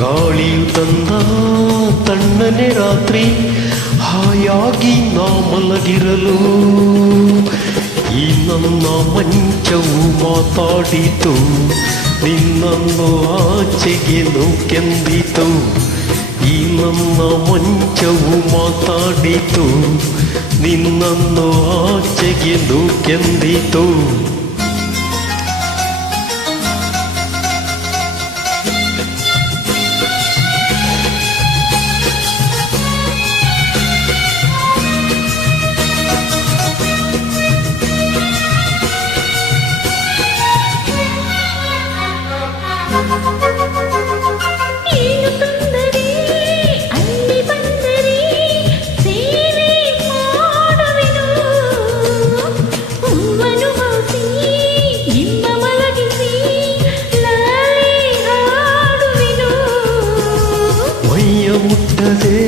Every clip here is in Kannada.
ಗಾಳಿಯು ತಂದ ತಣ್ಣನೆ ರಾತ್ರಿ ಹಾಯಾಗಿ ನಾ ಮಲಗಿರಲು ಈ ನನ್ನ ಮಂಚವು ಮಾತಾಡಿತು ನಿನ್ನನ್ನು ಆಚೆಗೆ ನೂಕೆಂದಿತು ಈ ನನ್ನ ಮಂಚವು ಮಾತಾಡಿತು ನಿನ್ನನ್ನು ಆಚೆಗೆ ನೂಕೆಂದಿತು ಮುಟ್ಟದೆ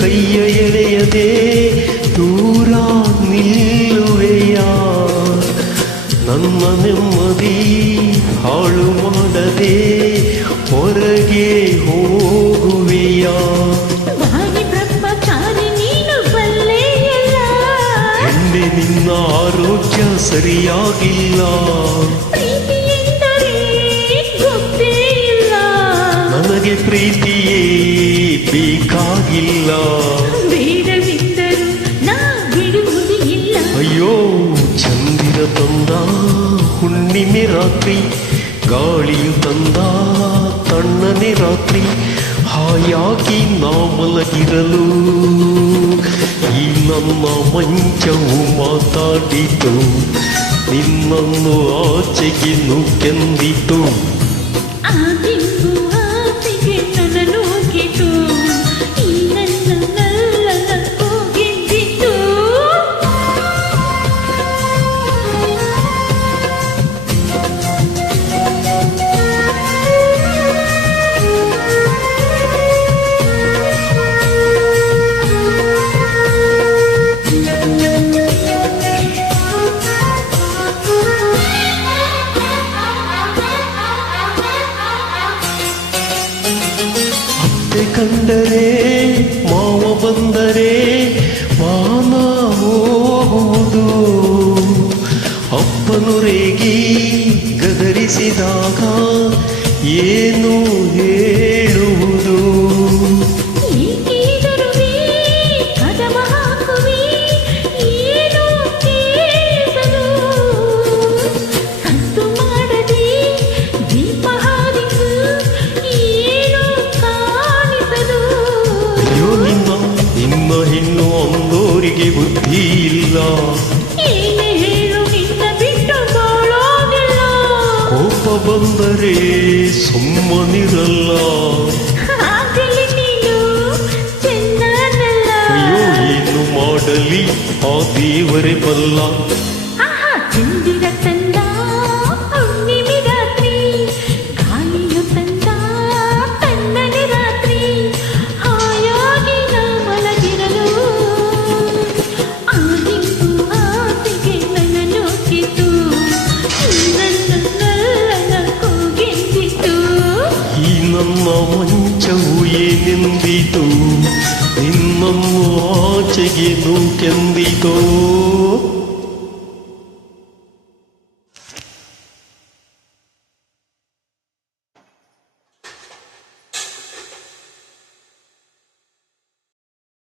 ಕೈಯ ಎಳೆಯದೆ ದೂರ ನಿಲ್ಲುವೆಯ ನನ್ನ ನೆಮ್ಮದಿ ಹಾಳು ಮಾಡದೆ ಹೊರಗೆ ಹೋಗುವೆಯ ಹೆಣ್ಣೆ ನಿನ್ನ ಆರೋಗ್ಯ ಸರಿಯಾಗಿಲ್ಲ ನನಗೆ ಪ್ರೀತಿಯೇ ಬೇಕಾಗಿಲ್ಲ ಬೇಡವಿದ್ದರೂ ನಾ ಬಿಡುವುದಿಲ್ಲ ಅಯ್ಯೋ ಚಂದಿರ ತಂದ ಹುಣ್ಣಿಮೆ ರಾತ್ರಿ ಗಾಳಿಯು ತಂದ ತಣ್ಣನೆ ರಾತ್ರಿ ಹಾಯಾಗಿ ನಾ ಮಲಗಿರಲು ಈ ನನ್ನ ಮಂಚವು ಮಾತಾಡಿತು ನಿನ್ನನ್ನು ಆಚೆಗೆ ನೂಕೆಂದಿತು ಕಂಡರೆ ಮಾವ ಬಂದರೆ ಮಾನ ಹೋಗುವುದು ಅಪ್ಪನು ರೇಗಿ ಗದರಿಸಿದಾಗ ಏನು ಹೇಳುವುದು ನಿನ್ನ ಹೆಣ್ಣು ಅಂದೋರಿಗೆ ಬುದ್ಧಿ ಇಲ್ಲ ಕೋಪ ಬಂದರೆ ಸುಮ್ಮನಿರಲ್ಲ ಅಯ್ಯೋ ಏನು ಮಾಡಲಿ ಆ ದೇವರೇ ಬಲ್ಲ ನನ್ನ ಮಂಚವು ಏನೆಂದಿತು ನಿನ್ನನ್ನು ಆಚೆಗೆ ನೂಕೆಂದಿತೋ